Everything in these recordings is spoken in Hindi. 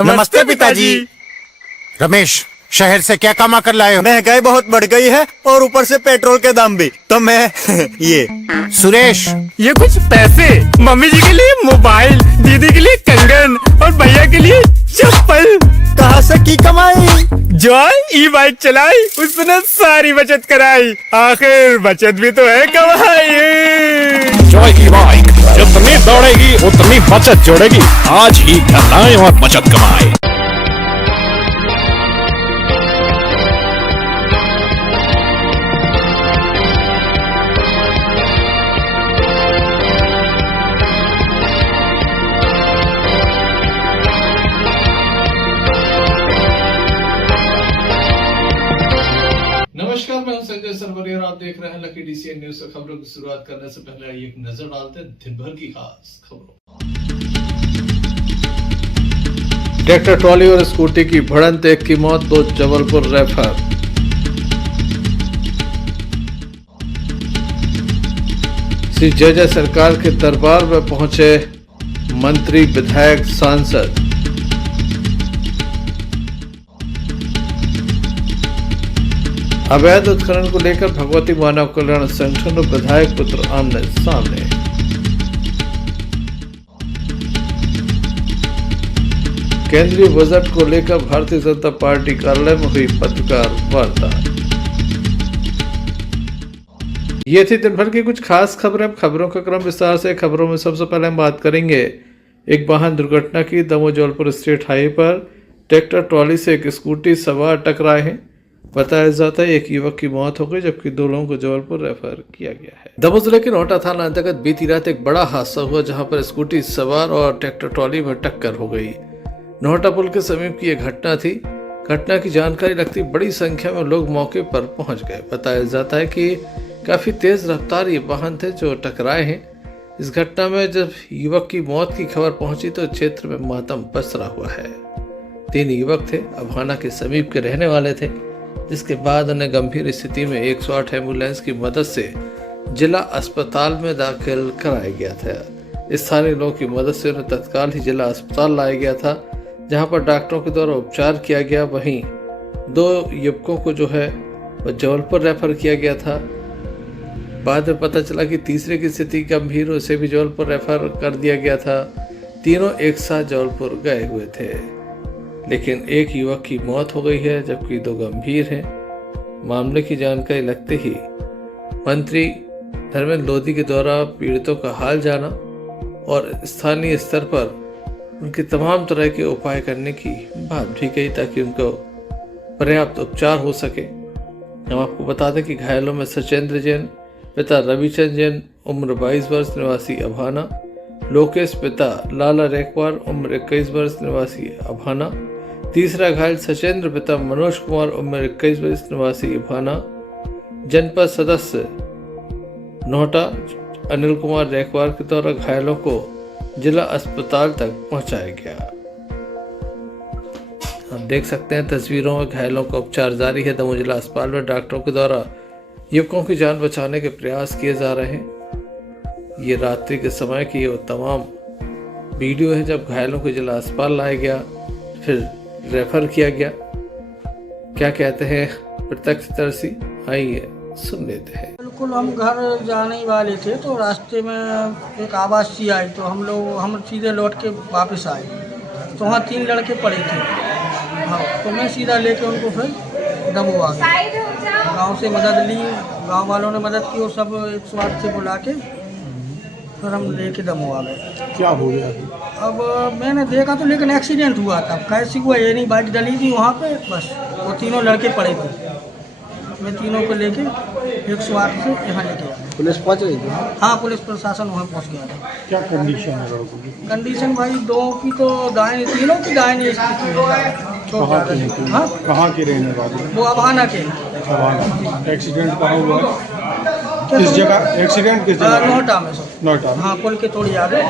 नमस्ते पिताजी। रमेश, शहर से क्या कमा कर लाए हो? महंगाई बहुत बढ़ गई है और ऊपर से पेट्रोल के दाम भी, तो मैं ये। सुरेश, ये कुछ पैसे मम्मी जी के लिए मोबाइल, दीदी के लिए कंगन और भैया के लिए चप्पल। कहाँ से की कमाई? जो ई बाइक चलाई उसने सारी बचत कराई, आखिर बचत भी तो है कमाई। जॉय की बाइक जितनी दौड़ेगी उतनी बचत जोड़ेगी। आज ही घर लाएं और बचत कमाएं। नमस्कार, मैं हूं संजय सरवरी और आप देख रहे हैं लकी डीसीएन न्यूज। खबरों की शुरुआत करने से पहले एक नजर डालते हैं दिन भर की खास खबरों। ट्रैक्टर ट्रॉली और स्कूटी की भिड़ंत, एक की मौत, 2 जबलपुर रेफर। श्री जय सरकार के दरबार में पहुंचे मंत्री, विधायक, सांसद। अवैध उत्खनन को लेकर भगवती मानव कल्याण संगठन और विधायक पुत्र आमने सामने। केंद्रीय बजट को लेकर भारतीय जनता पार्टी कार्यालय में हुई पत्रकार वार्ता। ये थी दिन भर की कुछ खास खबरें। खबरों का क्रम विस्तार से। खबरों में सबसे पहले हम बात करेंगे एक वाहन दुर्घटना की। दमोह जबलपुर स्टेट हाईवे पर ट्रैक्टर ट्रॉली से एक स्कूटी सवार टकराए हैं। बताया जाता है एक युवक की मौत हो गई जबकि 2 लोगों को जबलपुर रेफर किया गया है। दमोह जिले के नोहटा थाना अंतर्गत बीती रात एक बड़ा हादसा हुआ जहां पर स्कूटी सवार और ट्रैक्टर ट्रॉली में टक्कर हो गई। नोहटा पुल के समीप की यह घटना थी। घटना की जानकारी लगती बड़ी संख्या में लोग मौके पर पहुंच गए। बताया जाता है कि काफी तेज रफ्तार ये वाहन थे जो टकराए हैं। इस घटना में जब युवक की मौत की खबर पहुंची तो क्षेत्र में मातम पसरा हुआ है। 3 युवक थे, अभाना के समीप के रहने वाले थे, जिसके बाद उन्हें गंभीर स्थिति में 108 एम्बुलेंस की मदद से जिला अस्पताल में दाखिल कराया गया था। स्थानीय लोगों की मदद से उन्हें तत्काल ही जिला अस्पताल लाया गया था, जहां पर डॉक्टरों के द्वारा उपचार किया गया। वहीं 2 युवकों को जो है वो जबलपुर रेफर किया गया था। बाद में पता चला कि तीसरे की स्थिति गंभीर, उसे भी जबलपुर रेफर कर दिया गया था। तीनों एक साथ जबलपुर गए हुए थे, लेकिन एक युवक की मौत हो गई है जबकि 2 गंभीर हैं। मामले की जानकारी लगते ही मंत्री धर्मेंद्र लोधी के द्वारा पीड़ितों का हाल जाना और स्थानीय स्तर पर उनके तमाम तरह के उपाय करने की बात भी कही ताकि उनको पर्याप्त उपचार हो सके। हम आपको बता दें कि घायलों में सचेंद्र जैन, पिता रविचंद्र जैन, उम्र 22 वर्ष, निवासी अभाना, लोकेश, पिता लाला रेखवार, उम्र 21 वर्ष, निवासी अभाना। तीसरा घायल सचेंद्र, पिता मनोज कुमार, उम्र 21 वर्ष, निवासी अभाना। जनपद सदस्य नोहटा अनिल कुमार रेखवार के द्वारा घायलों को जिला अस्पताल तक पहुंचाया गया। हम देख सकते हैं तस्वीरों में घायलों का उपचार जारी है। दमोह जिला अस्पताल में डॉक्टरों के द्वारा युवकों की जान बचाने के प्रयास किए जा रहे हैं। ये रात्रि के समय की वो तमाम वीडियो है जब घायलों को जिला अस्पताल लाया गया, फिर रेफर किया गया। क्या कहते हैं प्रत्यक्षदर्शी, आइए सुन लेते हैं। बिल्कुल, हम घर जाने ही वाले थे तो रास्ते में एक आवाज़ सी आई तो हम सीधे लौट के वापस आए तो वहाँ 3 लड़के पड़े थे। हाँ, तो मैं सीधा लेके उनको फिर दमोह आ गया। गाँव से मदद ली, गाँव वालों ने मदद की और सब 108 से बुला के फिर हम लेके दमोह आ गए। क्या हो गया? अब मैंने देखा तो लेकिन एक्सीडेंट हुआ था। कैसे हुआ ये नहीं, बाइक डली थी वहाँ पे, बस वो 3 लड़के पड़े थे। मैं तीनों को लेके 108 से यहाँ लेके आया। पुलिस पहुंच गई थी? हाँ, पुलिस प्रशासन वहाँ पहुँच गया था। क्या कंडीशन है लड़कों की? कंडीशन भाई 2 की तो दाएं, तीनों की दाएं स्थिति है। हाँ, कहाँ के रहने वाले? वो अभाना के। एक्सीडेंट कहाँ हुआ? किस जगह एक्सीडेंट? किस जगह? नोहटा में सर। नोहटा? हाँ, पुल के थोड़ी आगे।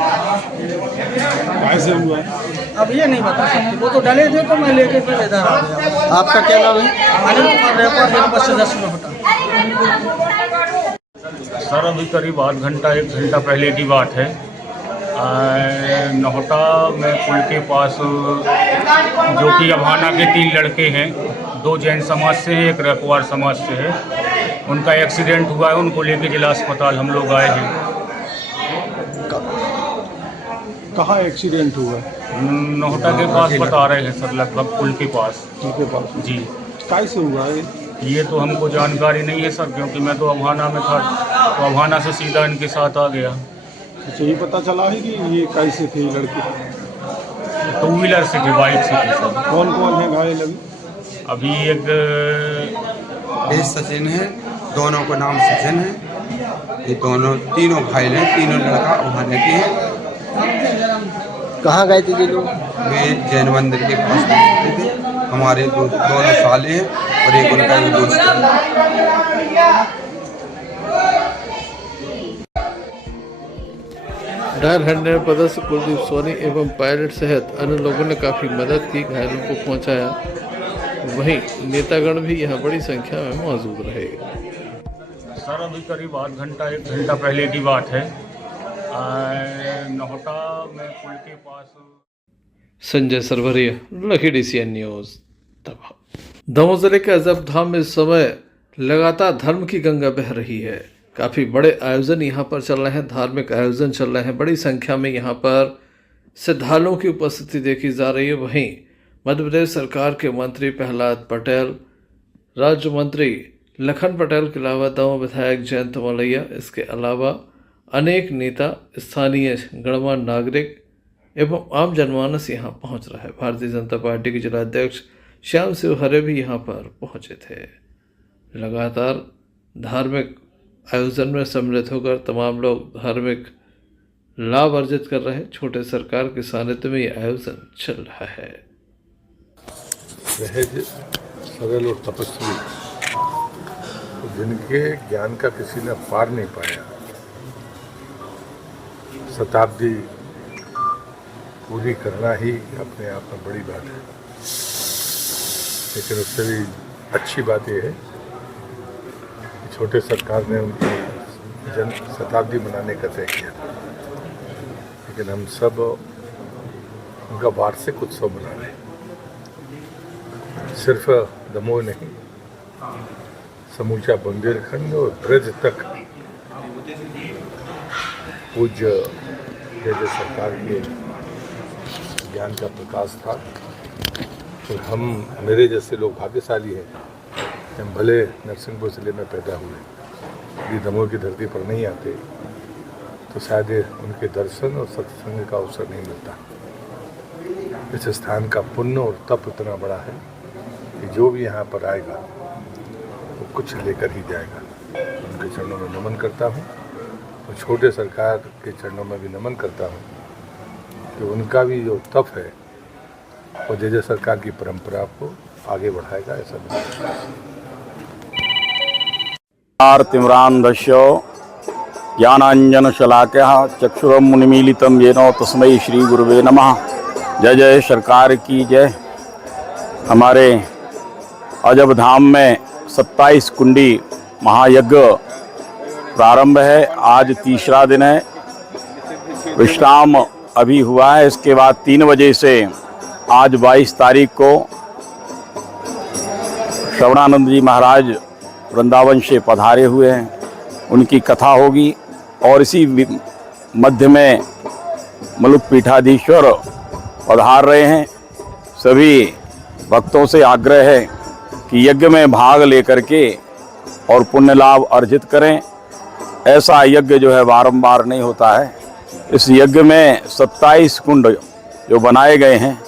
कैसे हुआ है? अब ये नहीं बता सकते, वो तो डले थे तो मैं लेके फिर इधर आ गया। आपका क्या नाम है? अनिल कुमार रेखवार, जनपद सदस्य नोहटा। सर अभी करीब आध घंटा 1 घंटा पहले की बात है। नहोटा में पुल के पास जो कि अभाना के 3 लड़के हैं, 2 जैन समाज से हैं, 1 रखवार समाज से है। उनका एक्सीडेंट हुआ है, उनको लेके जिला अस्पताल हम लोग आए हैं। कहाँ एक्सीडेंट हुआ है? नहोटा के पास बता रहे हैं सर, लगभग पुल के पास। उनके पास जी, कैसे हुआ है? ये तो हमको जानकारी नहीं है सर, क्योंकि मैं तो अभाना में था, तो अभाना से सीधा इनके साथ आ गया। अच्छा, ये पता चला है कि ये कैसे थे ये लड़के? 2 व्हीलर से थे, बाइक से थे सर। कौन कौन है घायल अभी? अभी एक सचिन है, दोनों का नाम सचिन है। ये तीनों घायल हैं, तीनों लड़का उठाने के हैं। कहाँ गए थे ये लोग? वे जैन मंदिर के पास गए थे। हमारे दोनों साले हैं और एक उनका एक दोस्त है। डायल हैंडल सदस्य कुलदीप सोनी एवं पायलट सहित अन्य लोगों ने काफ़ी मदद की, घायलों को पहुंचाया। वहीं नेतागण भी यहाँ बड़ी संख्या में मौजूद रहे। सर अभी करीब 1 घंटा पहले की बात है। नहोटा में पुल के पास। संजय सरवरिया, लखी DCN न्यूज़ दमोह। दमोह जिले के अजब धाम में इस समय लगातार धर्म की गंगा बह रही है। काफ़ी बड़े आयोजन यहाँ पर चल रहे हैं, धार्मिक आयोजन चल रहे हैं। बड़ी संख्या में यहाँ पर श्रद्धालुओं की उपस्थिति देखी जा रही है। वहीं मध्य प्रदेश सरकार के मंत्री प्रहलाद पटेल, राज्य मंत्री लखन पटेल के अलावा दमोह विधायक जयंत मलैया, इसके अलावा अनेक नेता, स्थानीय गणमान्य नागरिक एवं आम जनमानस यहाँ पहुँच रहा है। भारतीय जनता पार्टी के जिलाध्यक्ष श्याम शिव हरे भी यहाँ पर पहुँचे थे। लगातार धार्मिक आयोजन में सम्मिलित होकर तमाम लोग धार्मिक लाभ अर्जित कर रहे हैं। छोटे सरकार के सानिध्य में ये आयोजन चल रहा है। सहज सरल और तपस्वी, तो जिनके ज्ञान का किसी ने पार नहीं पाया, शताब्दी पूरी करना ही अपने आप में बड़ी बात है। लेकिन उससे भी अच्छी बात यह है कि छोटे सरकार ने उनकी शताब्दी मनाने का तय किया था। लेकिन हम सब उनका वार्षिक उत्सव मना रहे हैं। सिर्फ दमोह नहीं, समूचा बुंदेलखंड और ब्रज तक पूज्य जय सरकार के ज्ञान का प्रकाश था। तो हम, मेरे जैसे लोग भाग्यशाली हैं। हम भले नरसिंहपुर जिले में पैदा हुए, यदि दमोह की धरती पर नहीं आते तो शायद उनके दर्शन और सत्संग का अवसर नहीं मिलता। इस स्थान का पुण्य और तप इतना बड़ा है कि जो भी यहाँ पर आएगा वो कुछ लेकर ही जाएगा। उनके चरणों में नमन करता हूँ और छोटे सरकार के चरणों में भी नमन करता हूँ कि उनका भी जो तप है वो जय सरकार की परंपरा को आगे बढ़ाएगा। ऐसा तिम्रान्धस्य ज्ञानाञ्जनशलाकया चक्षुरुन्मीलितं येन तस्मै श्री गुरुवे नमः। जय जय सरकार की जय। हमारे अजब धाम में 27 कुंडी महायज्ञ प्रारंभ है। आज तीसरा दिन है, विश्राम अभी हुआ है। इसके बाद 3 बजे से आज 22 तारीख को श्रवणानंद जी महाराज वृंदावन से पधारे हुए हैं, उनकी कथा होगी। और इसी मध्य में मलुक पीठाधीश्वर पधार रहे हैं। सभी भक्तों से आग्रह है कि यज्ञ में भाग लेकर के और पुण्य लाभ अर्जित करें। ऐसा यज्ञ जो है बारंबार नहीं होता है। इस यज्ञ में 27 कुंड जो बनाए गए हैं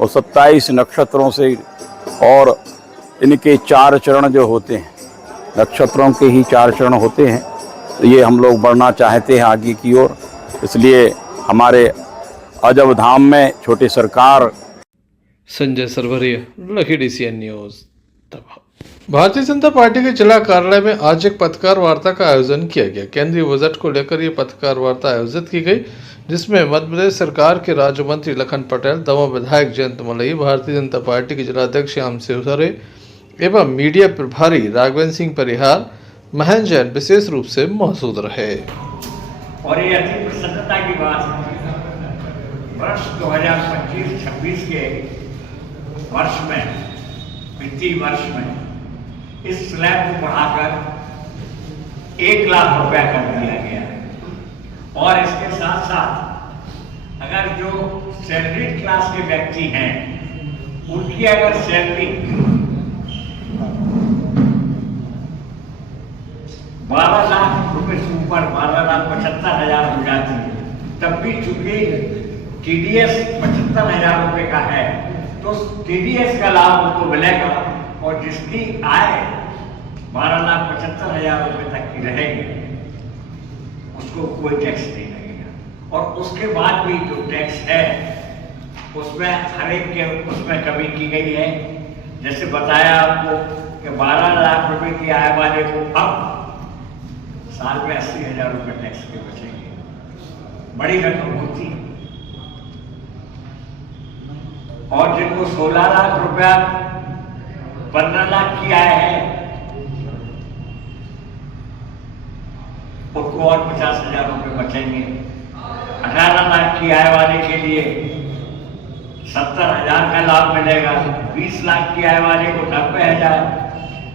वो 27 नक्षत्रों से, और इनके 4 चरण जो होते हैं, नक्षत्रों के ही 4 चरण होते हैं। तो ये हम लोग बढ़ना चाहते हैं आगे की ओर, इसलिए हमारे अजब धाम में छोटे सरकार। संजय सरवरिया, लखी DCN news Damoh. Bharatiya Janata party के जिला कार्यालय में आज एक पत्रकार वार्ता का आयोजन किया गया। केंद्रीय बजट को लेकर ये पत्रकार वार्ता आयोजित की गई, जिसमें मध्य प्रदेश सरकार के राज्य मंत्री लखन पटेल, दमोह विधायक जयंत मलैया, भारतीय जनता पार्टी के जिलाध्यक्ष श्याम शिव हरे एवं मीडिया प्रभारी राघवेंद्र सिंह परिहार, महेंद्र जैन विशेष रूप से मौजूद रहे। और ये अति प्रसन्नता की बात है वर्ष 2025-26 के वर्ष में, वित्तीय वर्ष में इस स्लैब को बढ़ाकर 1 लाख रुपया कर दिया गया है। और इसके साथ साथ अगर जो सैलरीड क्लास के व्यक्ति हैं उनकी अगर सैलरी 12 लाख रुपए से ऊपर 12,75,000 हो जाती है, तब भी चूंकि TDS 75,000 रुपए का है तो TDS का लाभ उनको मिलेगा और जिसकी आय 12,75,000 रुपए तक की रहेगी उसको कोई टैक्स नहीं लगेगा। और उसके बाद भी जो टैक्स है उसमें हर एक के उसमें कमी की गई है। जैसे बताया आपको कि 12 लाख रुपए की आय वाले को अब साल में 80,000 रुपए टैक्स के बचेंगे, बड़ी रकम होती है। और जिनको 16 लाख रुपया 15 लाख की आय है उनको और 50,000 रुपए बचेंगे। 18 लाख की आय वाले के लिए 70,000 का लाभ मिलेगा, 20 लाख की आय वाले को 90,000,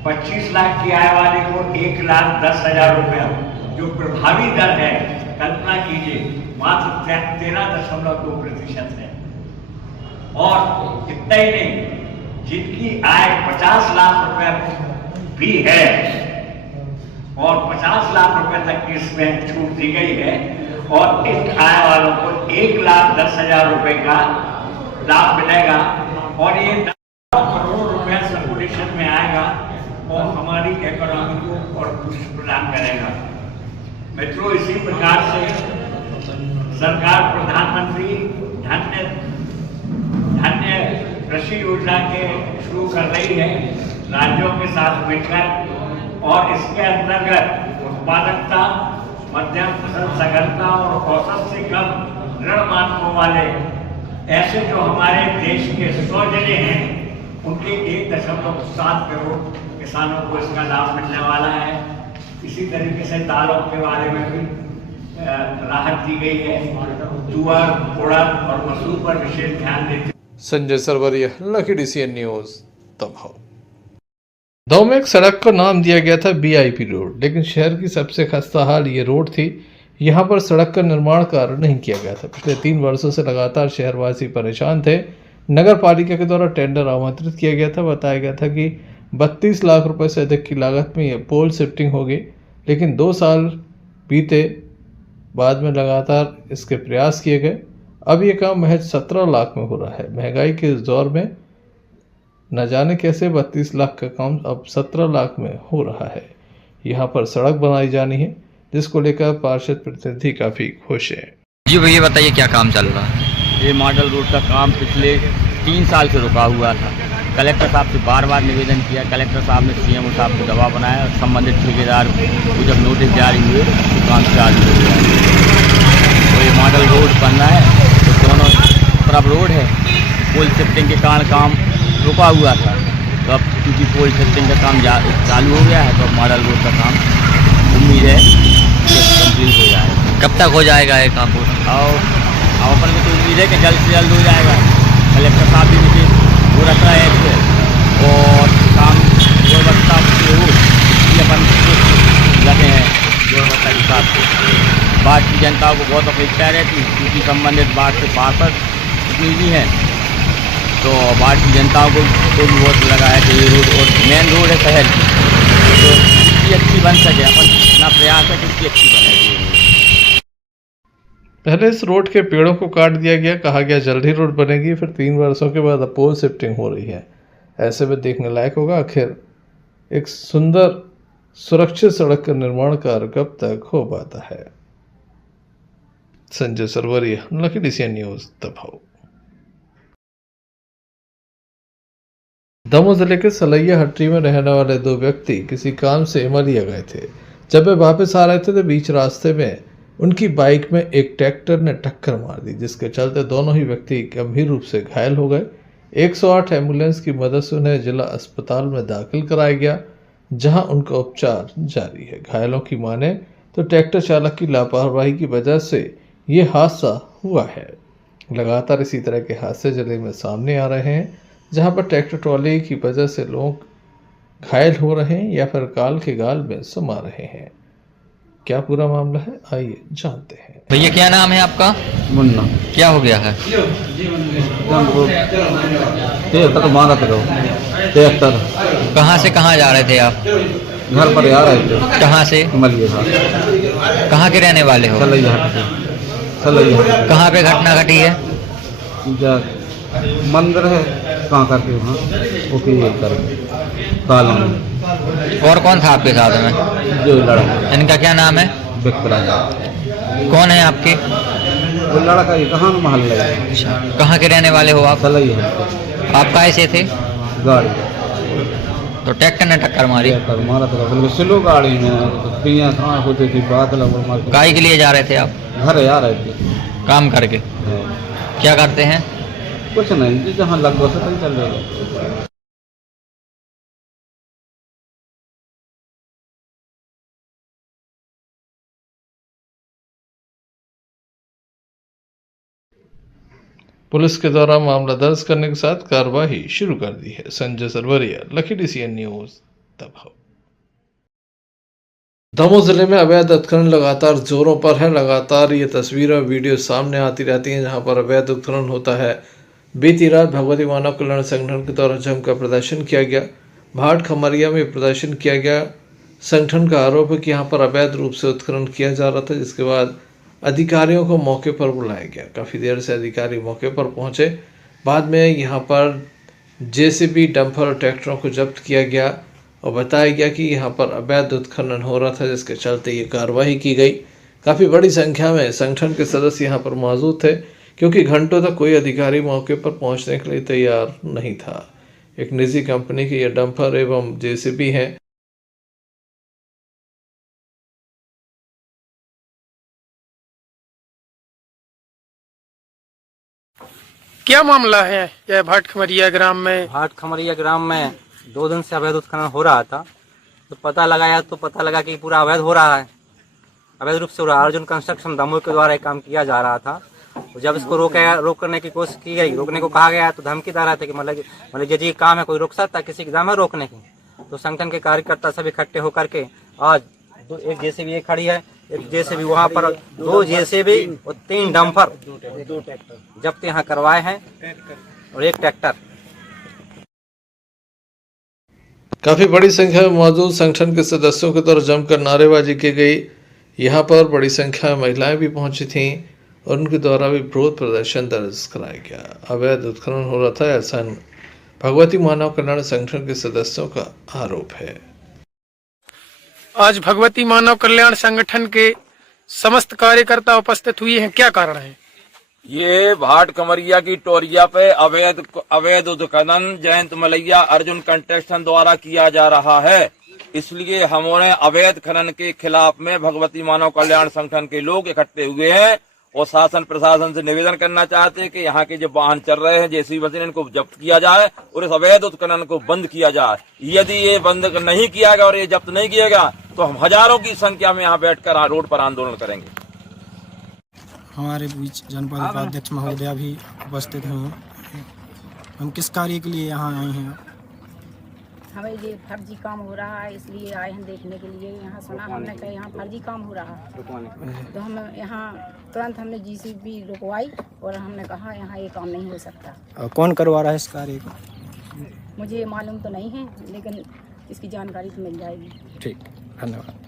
25 लाख की आय वाले को 1,10,000 रुपया, जो प्रभावी दर है कल्पना कीजिए मात्र 13.2% है। और इतना ही नहीं, जिनकी आय 50 लाख रुपया भी है और 50 लाख रुपए तक की इसमें छूट दी गई है और इस आय वालों को 1,10,000 रुपए का लाभ मिलेगा और ये 10 करोड़ रुपया सर्कुलेशन में आएगा और हमारी इकोनॉमी को और पुश प्रदान करेगा। मित्रों, इसी प्रकार से सरकार प्रधानमंत्री धन्य कृषि योजना के शुरू कर रही है राज्यों के साथ मिलकर और इसके अंतर्गत उत्पादकता, मध्यम फसल सघनता और औसत से कम ऋण मानकों वाले ऐसे जो हमारे देश के 100 जिले हैं उनके 1.7 करोड़ किसानों को इसका लाभ मिलने वाला है। इसी तरीके से दालों के बारे में भी राहत दी गई है। तुअर, उड़द और मसूर पर विशेष ध्यान देते। Sanjay Sarwaria, Lucky DCN News, Damoh. Damoh में एक सड़क का नाम दिया गया था BIP रोड, लेकिन शहर की सबसे खस्ता हाल ये रोड थी। यहाँ पर सड़क का निर्माण कार्य नहीं किया गया था। पिछले 3 वर्षों से लगातार शहरवासी परेशान थे। नगर पालिका के द्वारा टेंडर आमंत्रित किया गया था। बताया गया था कि 32 लाख रुपए से अधिक की लागत में ये पोल शिफ्टिंग होगी, लेकिन 2 साल बीते बाद में लगातार इसके प्रयास किए गए। अब ये काम महज 17 लाख में हो रहा है। महंगाई के इस दौर में न जाने कैसे 32 लाख का काम अब 17 लाख में हो रहा है। यहाँ पर सड़क बनाई जानी है, जिसको लेकर पार्षद प्रतिनिधि काफ़ी खुश हैं। जी भैया बताइए क्या काम चल रहा है? ये मॉडल रोड का काम पिछले 3 साल से रुका हुआ था। कलेक्टर साहब से बार बार निवेदन किया, कलेक्टर साहब ने CM साहब को दबाव बनाया और संबंधित ठेकेदार को जब नोटिस जारी हुए तो काम चालू हो गया। तो ये मॉडल रोड बनना है, तो दोनों तरफ रोड है। पोल शिफ्टिंग के कारण काम रुका हुआ था, तो अब क्योंकि पोल शिफ्टिंग का काम चालू हो गया है तो अब मॉडल रोड का काम उम्मीद है कंप्लीट हो जाएगा। कब तक हो जाएगा ये काम पूरा? और अपन को तो उम्मीद है कि जल्द से जल्द हो जाएगा। कलेक्टर साहब भी मुझे वो रख रहा है इससे और काम गुणवत्ता से हो इसलिए अपन लगे हैं गुणवत्ता के साथ। बाढ़ की जनता को बहुत अपेक्षा रहती क्योंकि संबंधित बाढ़ से पार्षद प्रतिनिधि हैं, तो बाढ़ की जनताओं को भी बहुत लगा है कि ये रोड और मेन रोड है शहर की, तो इसकी अच्छी बन सके। अपन अपना प्रयास है कि इसकी अच्छी बनेगी। पहले इस रोड के पेड़ों को काट दिया गया, कहा गया जल्द ही रोड बनेगी, फिर 3 वर्षों के बाद अब पोल शिफ्टिंग हो रही है। ऐसे में देखने लायक होगा आखिर एक सुंदर सुरक्षित सड़क का निर्माण कार्य कब तक हो पाता है। Sanjay Sarwaria, Lucky DCN News, Damoh. Damoh जिले के सलैया हट्टी में रहने वाले 2 व्यक्ति किसी काम से इमलिया गए थे। जब वे वापस आ रहे थे तो बीच रास्ते में उनकी बाइक में एक ट्रैक्टर ने टक्कर मार दी, जिसके चलते दोनों ही व्यक्ति गंभीर रूप से घायल हो गए। 108 एम्बुलेंस की मदद से उन्हें जिला अस्पताल में दाखिल कराया गया, जहां उनका उपचार जारी है। घायलों की माने तो ट्रैक्टर चालक की लापरवाही की वजह से ये हादसा हुआ है। लगातार इसी तरह के हादसे जिले में सामने आ रहे हैं, जहां पर ट्रैक्टर ट्रॉली की वजह से लोग घायल हो रहे हैं या फिर काल के गाल में समा रहे हैं। क्या पूरा मामला है, आइए जानते हैं। भैया क्या नाम है आपका? मुन्ना। क्या हो गया है? कहाँ से कहाँ जा रहे थे आप? घर पर आ रहे थे। कहाँ से? कहाँ के रहने वाले हो? कहाँ पे घटना घटी है? मंदिर है कहाँ करके वहाँ और कौन था आपके साथ में? जो लड़का। इनका क्या नाम है? विक्रांत। कौन है आपके? वो लड़का ही कहाँ मोहल्ले है। कहाँ के रहने वाले हो आप? आप कैसे थे? गाड़ी तो ट्रैक्टर ने टक्कर मारी? मारा था बिल्कुल स्लो गाड़ी में, पियाँ कहाँ होती थी बात लग। काहे के लिए जा रहे थे आप? घर आ रहे थे काम करके। क्या करते हैं? कुछ नहीं, जहाँ लग गो से कहीं चल रहे। पुलिस के द्वारा मामला दर्ज करने के साथ कार्रवाई शुरू कर दी है। Sanjay Sarwaria, Lucky DCN News, दबाव। दमोह जिले में अवैध उत्खनन लगातार जोरों पर है। लगातार ये तस्वीरें और वीडियो सामने आती रहती हैं जहां पर अवैध उत्खनन होता है। बीती रात भगवती मानव कल्याण संगठन के द्वारा जमकर प्रदर्शन किया गया। भाट खमरिया में प्रदर्शन किया गया। संगठन का आरोप है कि यहाँ पर अवैध रूप से उत्खनन किया जा रहा था, जिसके बाद अधिकारियों को मौके पर बुलाया गया। काफ़ी देर से अधिकारी मौके पर पहुंचे। बाद में यहाँ पर JCB, डंपर और ट्रैक्टरों को जब्त किया गया और बताया गया कि यहाँ पर अवैध उत्खनन हो रहा था, जिसके चलते ये कार्रवाई की गई। काफ़ी बड़ी संख्या में संगठन के सदस्य यहाँ पर मौजूद थे, क्योंकि घंटों तक कोई अधिकारी मौके पर पहुँचने के लिए तैयार नहीं था। एक निजी कंपनी के ये डंपर एवं JCB हैं। क्या मामला है यह भाट खमरिया ग्राम में? भाट खमरिया ग्राम में 2 दिन से अवैध उत्खनन हो रहा था, तो पता लगा कि पूरा अवैध हो रहा है, अवैध रूप से हो रहा है। अर्जुन कंस्ट्रक्शन दमोह के द्वारा काम किया जा रहा था। जब इसको रोकने की कोशिश की गई, रोकने को कहा गया, तो धमकीदार रहे थे कि मतलब ये काम है, कोई रोक सकता है, किसी की दम है रोकने की। तो संगठन के कार्यकर्ता सब इकट्ठे होकर के आज एक JCB खड़ी है, एक JCB वहाँ पर, 2 JCB और 3 डंपर जब्त यहाँ करवाए हैं और 1 ट्रैक्टर। काफी बड़ी संख्या में मौजूद संगठन के सदस्यों के द्वारा जमकर नारेबाजी की गई। यहाँ पर बड़ी संख्या में महिलाएं भी पहुंची थीं और उनके द्वारा भी विरोध प्रदर्शन दर्ज कराया गया। अवैध उत्खनन हो रहा था, ऐसा भगवती मानव कल्याण संगठन के सदस्यों का आरोप है। आज भगवती मानव कल्याण संगठन के समस्त कार्यकर्ता उपस्थित हुए हैं, क्या कारण है? ये भाट खमरिया की टोरिया पे अवैध उत्खनन जयंत मलैया अर्जुन कंस्ट्रक्शन द्वारा किया जा रहा है, इसलिए हमने अवैध खनन के खिलाफ में भगवती मानव कल्याण संगठन के लोग इकट्ठे हुए हैं और शासन प्रशासन से निवेदन करना चाहते हैं कि यहाँ के जो वाहन चल रहे हैं JCB मशीन, इनको जब्त किया जाए और इस अवैध उत्खनन को बंद किया जाए। यदि ये बंद नहीं किया गया और ये जब्त नहीं किया गया तो हम हजारों की संख्या में यहाँ बैठकर रोड पर आंदोलन करेंगे। हमारे बीच जनपद उपाध्यक्ष महोदया भी उपस्थित हैं। हम किस कार्य के लिए यहाँ आए हैं? हमें ये फर्जी काम हो रहा है, इसलिए आए हैं देखने के लिए। यहाँ सुना हमने कहा यहाँ फर्जी काम हो रहा है, तो हम यहाँ तुरंत हमने JCB रुकवाई और हमने कहा यहाँ ये काम नहीं हो सकता। कौन करवा रहा है इस कार्य को? मुझे मालूम तो नहीं है, लेकिन इसकी जानकारी तो मिल जाएगी। ठीक, धन्यवाद।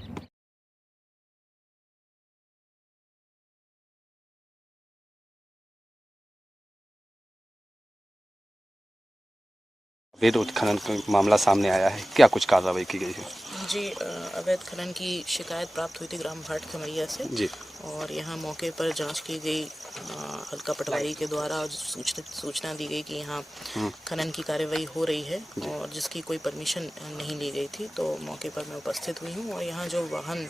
अवैध उत्खनन का मामला सामने आया है, क्या कुछ कार्रवाई की गई है? जी, अवैध खनन की शिकायत प्राप्त हुई थी ग्राम भाट खमरिया से जी, और यहाँ मौके पर जांच की गई। हल्का पटवारी के द्वारा सूचना दी गई कि यहाँ खनन की कार्यवाही हो रही है और जिसकी कोई परमिशन नहीं ली गई थी, तो मौके पर मैं उपस्थित हुई हूँ और यहाँ जो वाहन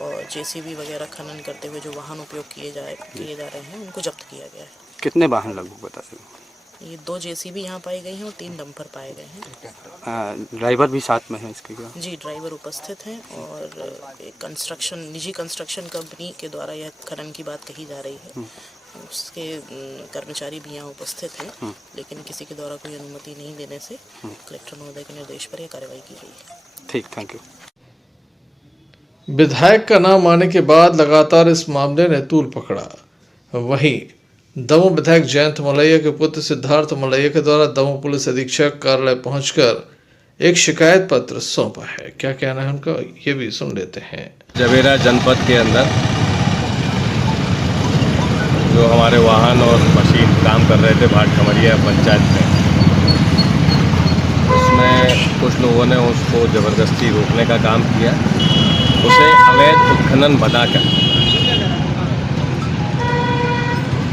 और JCB वगैरह खनन करते हुए जो वाहन उपयोग किए जा रहे हैं उनको जब्त किया गया है। कितने वाहन लगभग बता सकते? ये 2 JCB यहाँ पाई गई हैं और 3 डंपर पाए गए हैं। ड्राइवर भी साथ में है इसके? जी, ड्राइवर उपस्थित हैं और एक निजी कंस्ट्रक्शन कंपनी के द्वारा यह खनन की बात कही जा रही है। उसके कर्मचारी भी यहाँ उपस्थित हैं, लेकिन किसी के द्वारा कोई अनुमति नहीं देने से कलेक्टर महोदय के निर्देश पर यह कार्रवाई की गई है। ठीक, थैंक यू। विधायक का नाम आने के बाद लगातार इस मामले ने तूल पकड़ा। वहीं दमोह विधायक जयंत मलैया के पुत्र सिद्धार्थ मलैया के द्वारा दमोह पुलिस अधीक्षक कार्यालय पहुंचकर एक शिकायत पत्र सौंपा है। क्या कहना है उनका, ये भी सुन लेते हैं। जवेरा जनपद के अंदर जो हमारे वाहन और मशीन काम कर रहे थे भाट खमरिया पंचायत में, उसमें कुछ लोगों ने उसको ज़बरदस्ती रोकने का काम किया। उसे अवैध उत्खनन बनाकर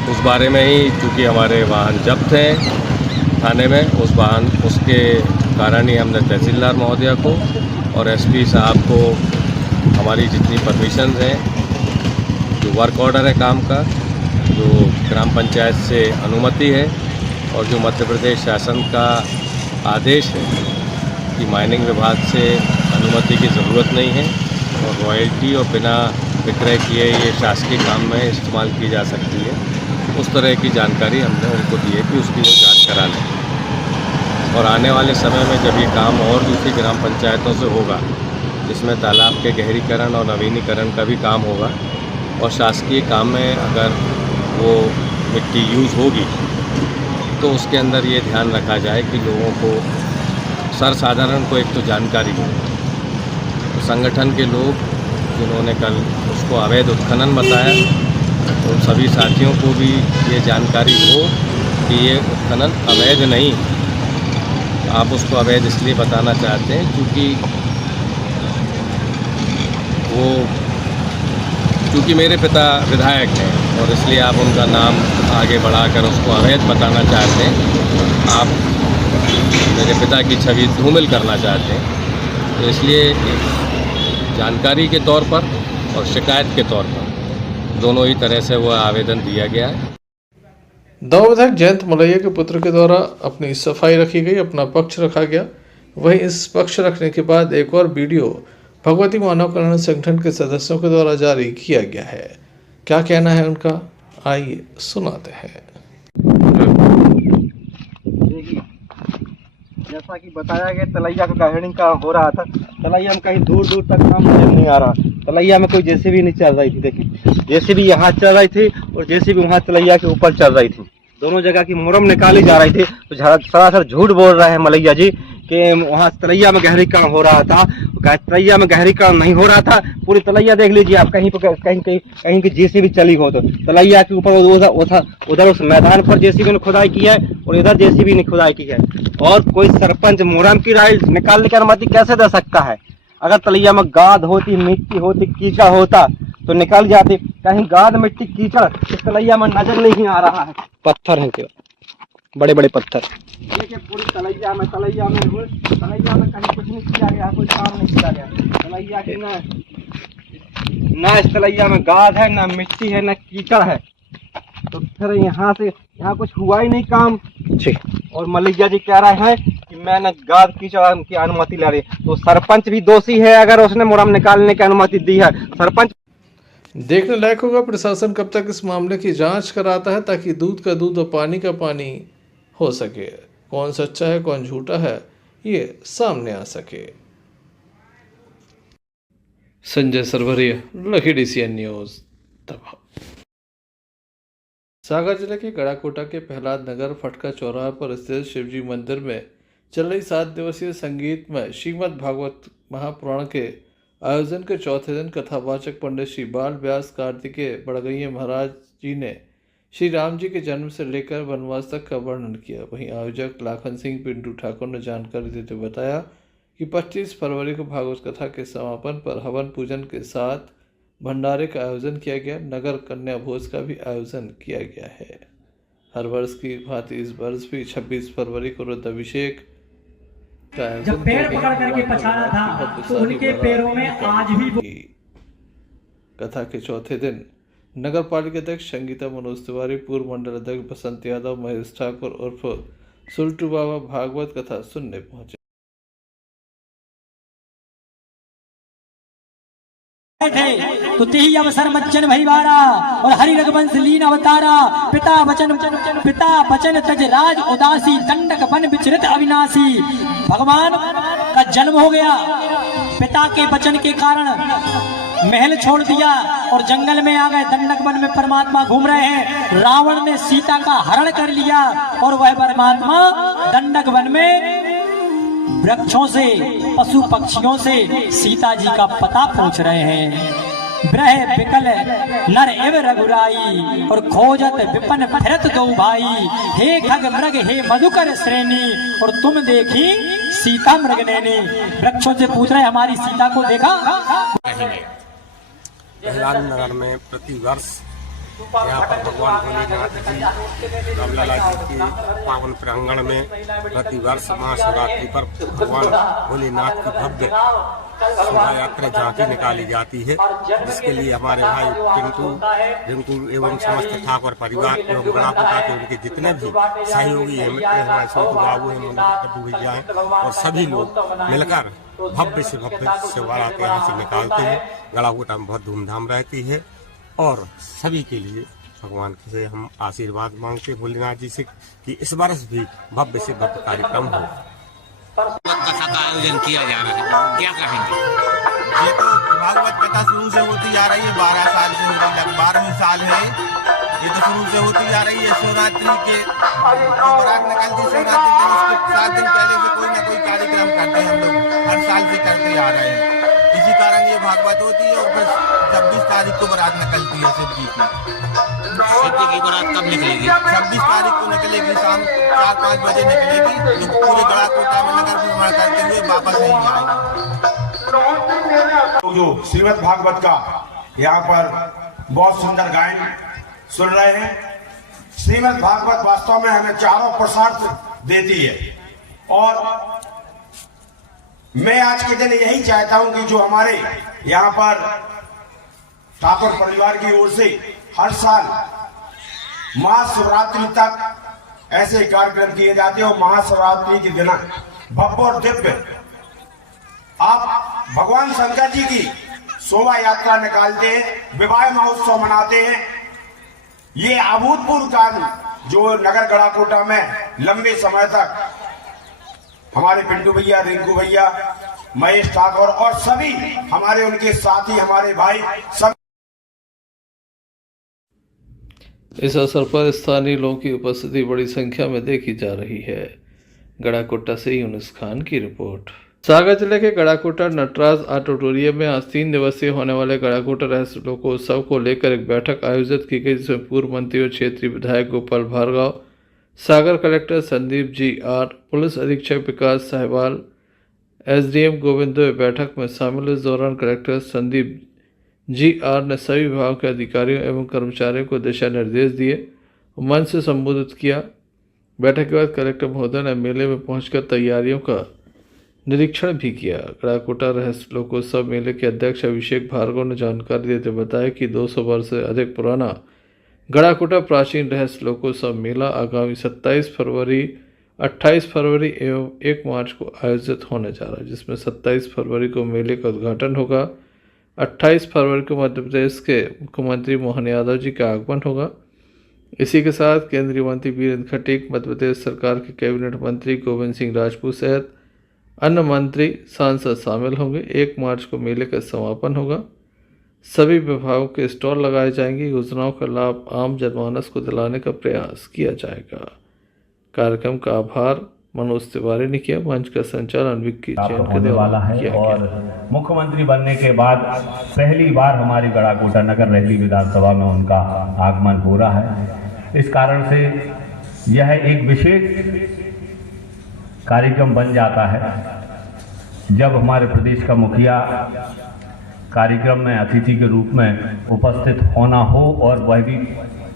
उस बारे में ही, चूँकि हमारे वाहन जब्त हैं थाने में, उसके कारण ही हमने तहसीलदार महोदया को और एसपी साहब को हमारी जितनी परमिशन हैं, जो वर्क ऑर्डर है काम का, जो ग्राम पंचायत से अनुमति है और जो मध्य प्रदेश शासन का आदेश है कि माइनिंग विभाग से अनुमति की ज़रूरत नहीं है और रॉयल्टी और बिना विक्रय किए ये शासकीय काम में इस्तेमाल की जा सकती है, उस तरह की जानकारी हमने उनको दी है कि उसकी वो जाँच करा लें। और आने वाले समय में जब ये काम और दूसरी ग्राम पंचायतों से होगा, जिसमें तालाब के गहरीकरण और नवीनीकरण का भी काम होगा और शासकीय काम में अगर वो मिट्टी यूज़ होगी तो उसके अंदर ये ध्यान रखा जाए कि लोगों को सर्वसाधारण को एक तो जानकारी हो। तो संगठन के लोग जिन्होंने कल उसको अवैध उत्खनन बताया, उन सभी साथियों को भी ये जानकारी हो कि ये उत्खनन अवैध नहीं। आप उसको अवैध इसलिए बताना चाहते हैं क्योंकि मेरे पिता विधायक हैं और इसलिए आप उनका नाम आगे बढ़ाकर उसको अवैध बताना चाहते हैं। आप मेरे पिता की छवि धूमिल करना चाहते हैं। तो इसलिए जानकारी के तौर पर और शिकायत के तौर पर दोनों ही तरह से वह आवेदन दिया गया है। दमोह विधायक जयंत मलैया के पुत्र के द्वारा अपनी सफाई रखी गई, अपना पक्ष रखा गया। वहीं इस पक्ष रखने के बाद एक और वीडियो भगवती मानव कल्याण संगठन के सदस्यों के द्वारा जारी किया गया है। क्या कहना है उनका, आइए सुनाते हैं। जैसा कि बताया गया, तलैया का गार्डनिंग काम हो रहा था। तलैया में कहीं दूर दूर तक काम नहीं आ रहा। तलैया में कोई जेसीबी नहीं चल रही थी। देखिए, जेसीबी यहाँ चल रही थी और जेसीबी वहाँ तलैया के ऊपर चल रही थी। दोनों जगह की मुरम निकाली जा रही थी। तो सरासर झूठ बोल रहे हैं मलैया जी कि वहाँ तलैया में गहरी काम हो रहा था। तलैया में गहरी काम नहीं हो रहा था। पूरी तलैया देख लीजिए आप, कहीं की जेसीबी चली हो तो तलैया के ऊपर उधर उस मैदान पर जेसीबी ने खुदाई की है और इधर जेसीबी ने खुदाई की है। और कोई सरपंच मुरम की राइड निकालने की अनुमति कैसे दे सकता है? अगर तलैया में गाद होती, मिट्टी होती, कीचड़ होता तो निकल जाती। कहीं गाद, मिट्टी, कीचड़ इस तलैया में नजर नहीं आ रहा है। पत्थर हैं केवल, बड़े बड़े पत्थर। देखिए पूरी तलैया में कहीं कुछ नहीं किया गया, कोई काम नहीं किया गया। तलैया की ना इस तलैया में गाद है, ना मिट्टी है, ना कीचड़ है। तो फिर यहाँ कुछ हुआ ही नहीं काम। और मलैया जी कह रहे हैं कि मैंने गाद कीचड़ की अनुमति ले रही है। तो सरपंच भी दोषी है अगर उसने मुरम निकालने की अनुमति दी है। सरपंच देखने लायक होगा प्रशासन कब तक इस मामले की जांच कराता है, ताकि दूध का दूध और पानी का पानी हो सके। कौन सच्चा है कौन झूठा है ये सामने आ सके। संजय सरवरिया, लखी DCN न्यूज, दमोह। सागर जिले के गड़ाकोटा के प्रहलाद नगर फटका चौराहा पर स्थित शिवजी मंदिर में चल रही 7 दिवसीय संगीतमय श्रीमद् भागवत महापुराण के आयोजन के चौथे दिन कथावाचक पंडित श्री बाल व्यास कार्तिकेय बड़गैया महाराज जी ने श्री राम जी के जन्म से लेकर वनवास तक का वर्णन किया। वहीं आयोजक लाखन सिंह पिंटू ठाकुर ने जानकारी देते हुए बताया कि 25 फरवरी को भागवत कथा के समापन पर हवन पूजन के साथ भंडारे का आयोजन किया गया। नगर कन्या भोज का भी आयोजन किया गया है। हर वर्ष की भांति इस वर्ष भी 26 फरवरी को रुद्राभिषेक का आयोजन जब पैर पकड़ करके पछाड़ा था तो उनके पैरों में आज भी। कथा के चौथे दिन नगर पालिका अध्यक्ष संगीता मनोज तिवारी, पूर्व मंडल अध्यक्ष बसंत यादव, महेश ठाकुर उर्फ सुल्टू बाबा भागवत कथा सुनने पहुंचे। थे तो तेही अवसर मज्जन भैवारा और हरि रघुवंश लीन अवतारा पिता बचन तज राज उदासी दंडक बन विचरित अविनाशी। भगवान का जन्म हो गया, पिता के वचन के कारण महल छोड़ दिया और जंगल में आ गए। दंडक वन में परमात्मा घूम रहे हैं। रावण ने सीता का हरण कर लिया और वह परमात्मा दंडक वन में वृक्षों से पशु पक्षियों से सीता जी का पता पूछ रहे हैं। ब्रह बिकल नर एव रघुराई और खोजत विपन फिरत दो भाई। हे खग मृग हे मधुकर श्रेणी और तुम देखी सीता मृग नैनी। वृक्षों से पूछ रहे हमारी सीता को देखा। नगर में प्रतिवर्ष यहाँ पर भगवान भोलेनाथ जी रामलला जी के पावन प्रांगण में प्रतिवर्ष महाशिवरात्रि पर भगवान भोलेनाथ की भव्य शोभा यात्रा झांकी निकाली जाती है, जिसके लिए हमारे भाई रिंकू एवं समस्त ठाकुर परिवार एवं गणापुता के उनके जितने भी सहयोगी हैं, मित्र हमारे छोटू बाबू हैं, कद्दू भैया हैं और सभी लोग मिलकर भव्य से भव्य शिवरात्रि यहाँ से निकालते हैं। गणापुता में बहुत धूमधाम रहती है और सभी के लिए भगवान से हम आशीर्वाद मांगते हैं भोलेनाथ जी से कि इस वर्ष भी भव्य से भव्य कार्यक्रम हो। कथा का आयोजन किया जा रहा है, क्या कहेंगे? ये तो भागवत कथा शुरू से होती जा रही है, 12 साल से हो रही है, 12वीं साल है। ये तो शुरू से होती जा रही है। शिवरात्रि के बारात निकलती शिवरात्रि के उसके 7 दिन पहले से कोई ना कोई कार्यक्रम करते हैं, हम लोग हर साल से करते आ रहे हैं। इसी कारण ये भागवत होती है और फिर 26 तारीख को बारात निकलती है शिव जी की। शिव जी की बारात कब निकलेगी? 26 तारीख को निकलेगी, शाम 4-5 बजे निकलेगी। जो पूरे गणाकोटा में नगर भ्रमण करते हुए वापस नहीं आएंगे। तो जो श्रीमद् भागवत का यहाँ पर बहुत सुंदर गायन सुन रहे हैं। श्रीमद् भागवत वास्तव में हमें चारों पुरुषार्थ देती है और मैं आज के दिन यही चाहता हूं कि जो हमारे यहाँ पर ठाकुर परिवार की ओर से हर साल महाशिवरात्रि तक ऐसे कार्यक्रम किए जाते हैं और महाशिवरात्रि के दिन भव्य और दिव्य आप भगवान शंकर जी की शोभा यात्रा निकालते हैं, विवाह महोत्सव मनाते हैं। ये अभूतपूर्व कार्य जो नगर गढ़ाकोटा में लंबे समय तक हमारे पिंटू भैया, रिंकू भैया, महेश ठाकुर और सभी हमारे उनके साथी हमारे भाई सब इस अवसर पर स्थानीय लोगों की उपस्थिति बड़ी संख्या में देखी जा रही है। गढ़ाकोटा से यूनुस खान की रिपोर्ट। सागर जिले के गढ़ाकोटा नटराज ऑडिटोरियम में आज 3 दिवसीय होने वाले गढ़ाकोटा रहस्य लोकोत्सव को लेकर एक बैठक आयोजित की गई, जिसमें पूर्व मंत्री और क्षेत्रीय विधायक Gopal Bhargava, Sagar collector Sandeep G R, police अधीक्षक विकास साहिवाल, एसडीएम गोविंद बैठक में शामिल। इस दौरान कलेक्टर संदीप जी आर ने सभी विभागों के अधिकारियों एवं कर्मचारियों को दिशा निर्देश दिए और मंच से संबोधित किया। बैठक के बाद कलेक्टर महोदय ने मेले में पहुंचकर तैयारियों का निरीक्षण भी किया। गढ़ाकोटा रहस्य लोकोत्सव मेले के अध्यक्ष अभिषेक भार्गव ने जानकारी देते बताया कि 200 वर्ष से अधिक पुराना गढ़ाकोटा प्राचीन रहस्य लोकोत्सव मेला आगामी 27 फरवरी, 28 फरवरी एवं 1 मार्च को आयोजित होने जा रहा है, जिसमें 27 फरवरी को मेले का उद्घाटन होगा। 28 फरवरी को मध्य प्रदेश के मुख्यमंत्री मोहन यादव जी का आगमन होगा। इसी के साथ केंद्रीय मंत्री वीरेंद्र खटीक, मध्य प्रदेश सरकार के कैबिनेट मंत्री गोविंद सिंह राजपूत सहित अन्य मंत्री सांसद शामिल होंगे। 1 मार्च को मेले का समापन होगा। सभी विभागों के स्टॉल लगाए जाएंगे। योजनाओं का लाभ आम जनमानस को दिलाने का प्रयास किया जाएगा। कार्यक्रम का आभार मनोज तिवारी ने किया। मंच का संचालन विक्की जैन होने वाला है और मुख्यमंत्री बनने के बाद पहली बार हमारी गढ़ाकोटा नगर रैली विधानसभा में उनका आगमन हो रहा है। इस कारण से यह एक विशेष कार्यक्रम बन जाता है जब हमारे प्रदेश का मुखिया कार्यक्रम में अतिथि के रूप में उपस्थित होना हो और वह भी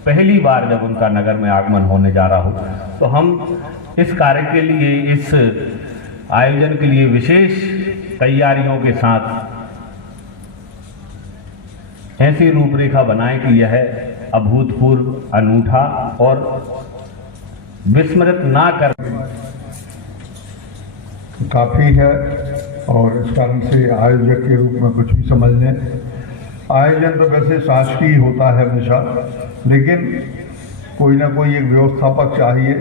पहली बार जब उनका नगर में आगमन होने जा रहा हो। तो हम इस कार्य के लिए, इस आयोजन के लिए विशेष तैयारियों के साथ ऐसी रूपरेखा बनाएं कि यह अभूतपूर्व, अनूठा और विस्मृत ना कर। काफ़ी है और इस कारण से आयोजक के रूप में कुछ भी समझ लें आयोजन तो वैसे शासकीय होता है हमेशा, लेकिन कोई ना कोई एक व्यवस्थापक चाहिए।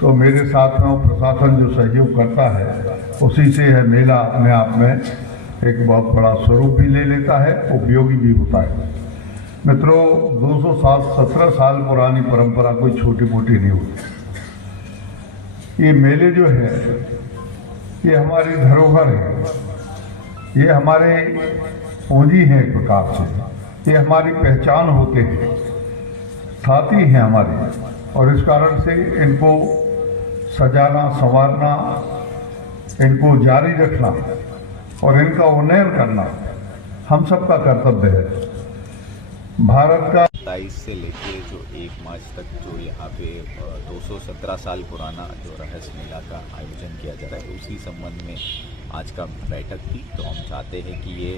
तो मेरे साथ में प्रशासन जो सहयोग करता है उसी से है मेला अपने आप में एक बहुत बड़ा स्वरूप भी ले लेता है, उपयोगी भी होता है। मित्रों, 200 साल 17 साल पुरानी परंपरा कोई छोटी मोटी नहीं होती। ये मेले जो है ये हमारी धरोहर है, ये हमारे पूंजी है, एक प्रकार से ये हमारी पहचान होते हैं, साथी हैं हमारे। और इस कारण से इनको सजाना संवारना, इनको जारी रखना और इनका उन्नयन करना हम सबका कर्तव्य है। भारत का 27 से लेके जो 1 मार्च तक जो यहाँ पे 217 साल पुराना जो रहस्य मेला का आयोजन किया जा रहा है, उसी संबंध में आज का बैठक थी। तो हम चाहते हैं कि ये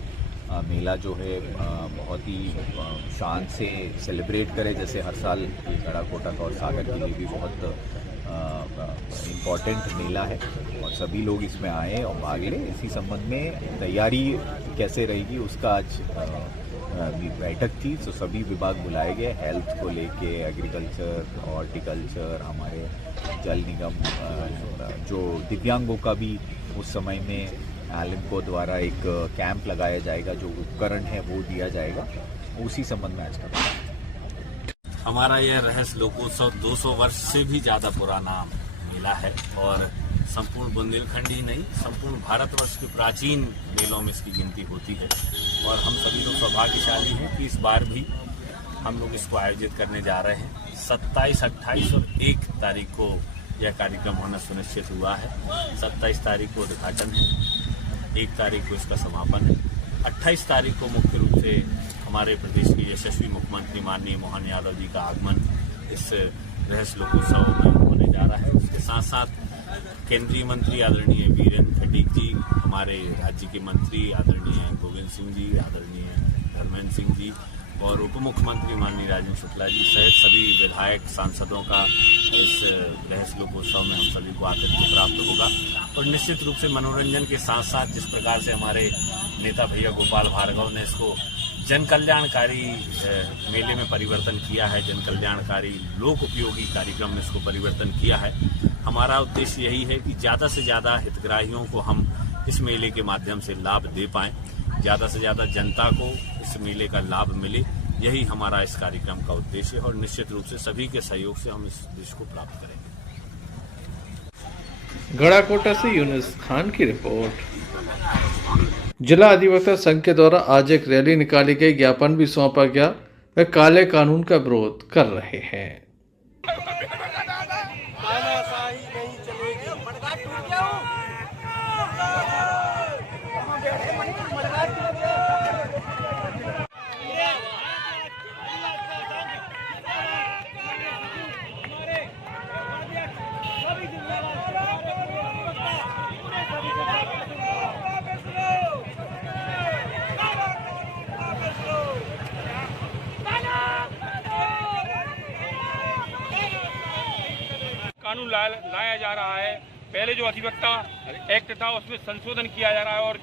मेला जो है बहुत ही शान से सेलिब्रेट करे, जैसे हर साल ये गड़ाकोटा और सागर के लिए भी बहुत इम्पॉर्टेंट मेला है और सभी लोग इसमें आए और भाग लें। इसी संबंध में तैयारी कैसे रहेगी उसका आज बैठक थी। तो सभी विभाग बुलाए गए, हेल्थ को लेके, एग्रीकल्चर, हॉर्टिकल्चर, हमारे जल निगम, जो दिव्यांगों का भी उस समय में एलिम्को द्वारा एक कैंप लगाया जाएगा, जो उपकरण है वो दिया जाएगा। उसी संबंध में आज का हमारा यह रहस्य लोकोत्सव 200 वर्ष से भी ज़्यादा पुराना मेला है और संपूर्ण बुंदेलखंड ही नहीं, संपूर्ण भारतवर्ष के प्राचीन मेलों में इसकी गिनती होती है। और हम सभी लोग सौभाग्यशाली हैं कि इस बार भी हम लोग इसको आयोजित करने जा रहे हैं। 27, 28 और 1 तारीख को यह कार्यक्रम होना सुनिश्चित हुआ है। 27 तारीख को उद्घाटन है, 1 तारीख को इसका समापन है। 28 तारीख को मुख्य रूप से हमारे प्रदेश के यशस्वी मुख्यमंत्री माननीय मोहन यादव जी का आगमन इस रहस्य लोकोत्सव में होने जा रहा है। उसके साथ साथ केंद्रीय मंत्री आदरणीय वीरेंद्र खटीक जी, हमारे राज्य के मंत्री आदरणीय गोविंद सिंह जी, आदरणीय धर्मेंद्र सिंह जी और उप मुख्यमंत्री माननीय राजेंद्र शुक्ला जी सहित सभी विधायक सांसदों का इस रहस्य लोकोत्सव में हम सभी को आतिथ्य प्राप्त होगा। और निश्चित रूप से मनोरंजन के साथ साथ जिस प्रकार से हमारे नेता भैया गोपाल भार्गव ने इसको जन कल्याणकारी मेले में परिवर्तन किया है, जन कल्याणकारी लोक उपयोगी कार्यक्रम में इसको परिवर्तन किया है। हमारा उद्देश्य यही है कि ज़्यादा से ज़्यादा हितग्राहियों को हम इस मेले के माध्यम से लाभ दे पाएँ, ज़्यादा से ज़्यादा जनता को इस मेले का लाभ मिले, यही हमारा इस कार्यक्रम का उद्देश्य है। और निश्चित रूप से सभी के सहयोग से हम इस उद्देश्य को प्राप्त करेंगे। गड़ाकोटा से यूनुस खान की रिपोर्ट। जिला अधिवक्ता संघ के द्वारा आज एक रैली निकाली गई, ज्ञापन भी सौंपा गया। वे काले कानून का विरोध कर रहे हैं। कानून लाया जा रहा है। पहले जो अधिवक्ता एक्ट था उसमें संशोधन किया जा रहा है और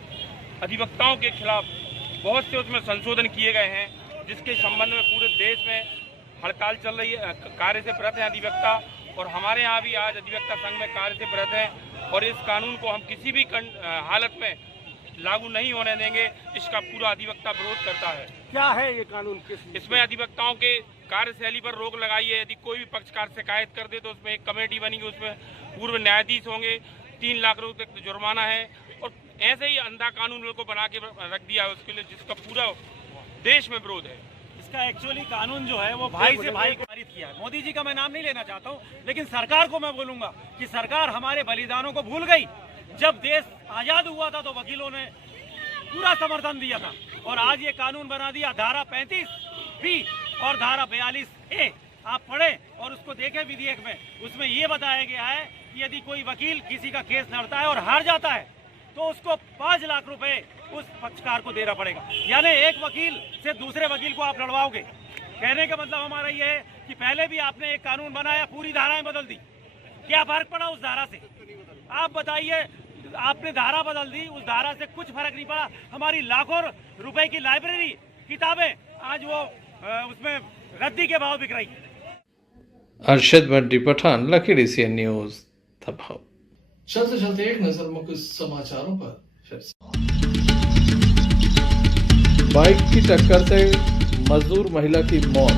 अधिवक्ताओं के खिलाफ बहुत से उसमें संशोधन किए गए हैं, जिसके संबंध में पूरे देश में हड़ताल चल रही है। कार्य से व्रत हैं अधिवक्ता और हमारे यहाँ भी आज अधिवक्ता संघ में कार्य से व्रत हैं और इस कानून को हम किसी भी हालत में लागू नहीं होने देंगे। इसका पूरा अधिवक्ता विरोध करता है। क्या है ये कानून? इसमें अधिवक्ताओं के कार्यशैली पर रोक लगाई है। यदि कोई भी पक्षकार शिकायत कर दे तो उसमें एक कमेटी बनेगी, उसमें पूर्व न्यायाधीश होंगे, 3 लाख रुपए तक जुर्माना है। और ऐसे ही अंधा कानून को बना के रख दिया है उसके लिए, जिसका पूरा देश में विरोध है। इसका एक्चुअली कानून जो है वो भाई से भाई को पारित किया है। मोदी जी का मैं नाम नहीं लेना चाहता हूँ, लेकिन सरकार को मैं बोलूंगा कि सरकार हमारे बलिदानों को भूल गई। जब देश आजाद हुआ था तो वकीलों ने पूरा समर्थन दिया था और आज ये कानून बना दिया। धारा 35B और धारा 42A आप पढ़ें और उसको देखें विधेयक में, उसमें ये बताया गया है कि यदि कोई वकील किसी का केस लड़ता है और हार जाता है तो उसको 5 लाख रुपए उस पक्षकार को देना पड़ेगा। यानी एक वकील से दूसरे वकील को आप लड़वाओगे। कहने का मतलब हमारा ये है कि पहले भी आपने एक कानून बनाया, पूरी धाराएं बदल दी, क्या फर्क पड़ा उस धारा से? आप बताइए, आपने धारा बदल दी, उस धारा से कुछ फर्क नहीं पड़ा। हमारी लाखों रुपए की लाइब्रेरी किताबें आज वो उसमें रद्दी के भाव बिक रही है। अरशद बंटी पठान, लकीडी सीएन न्यूज, दबाव। चलते चलते एक नजर मुख्य समाचारों पर फिर से। बाइक की टक्कर से मजदूर महिला की मौत।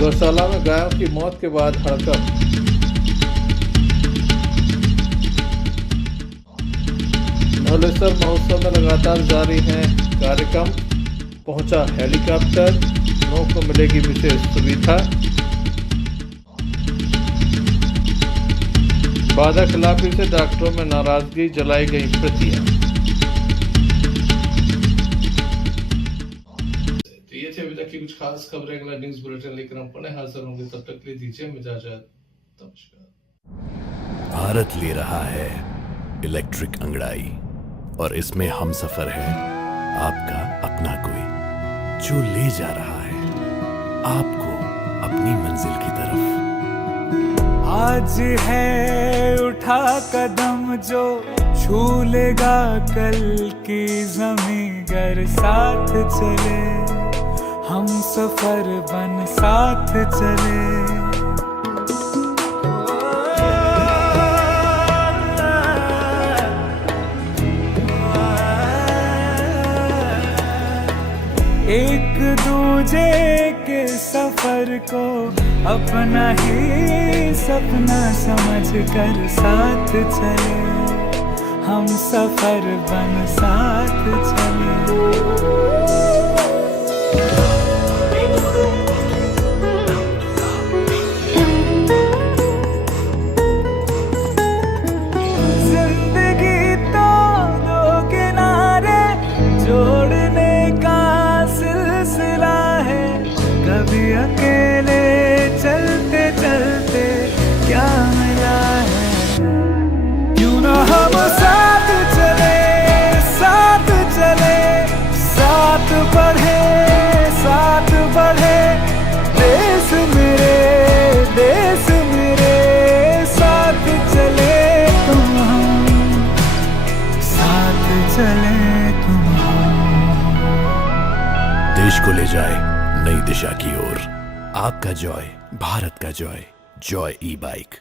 गौशाला में गायों की मौत के बाद हड़कंप। धौलेश्वर महोत्सव में लगातार जारी है कार्यक्रम। पहुंचा हेलीकॉप्टर, लोगों को मिलेगी विशेष सुविधा। वादा खिलाफी से डॉक्टरों में नाराजगी, जलाई गई प्रतियां। तो ये थे अभी तक की कुछ खास खबरें। अगला न्यूज बुलेटिन लेकर हम पुनः हाजिर होंगे, तब तक के लिए दीजिए इजाजत। नमस्कार। भारत ले रहा है इलेक्ट्रिक अंगड़ाई और इसमें हम सफर है आपका अपना कोई, जो ले जा रहा है आपको अपनी मंजिल की तरफ। आज है उठा कदम जो छू लेगा कल की ज़मीं, गर साथ चले हम सफर बन साथ चले। एक दूजे के सफर को अपना ही सपना समझ कर साथ चले, हम सफर बन साथ चले। जिंदगी तो दो किनारे जोड़ने का सिलसिला है, कभी अकेले चलते चलते क्या मिला है। क्यों ना हम साथ चले, साथ चले, साथ बढ़े, साथ बढ़े। देश मेरे, देश मेरे, साथ चले तुम हम, साथ चले तुम हम। देश को ले जाए नई दिशा की ओर, आपका जॉय, भारत का जॉय, जॉय ई बाइक।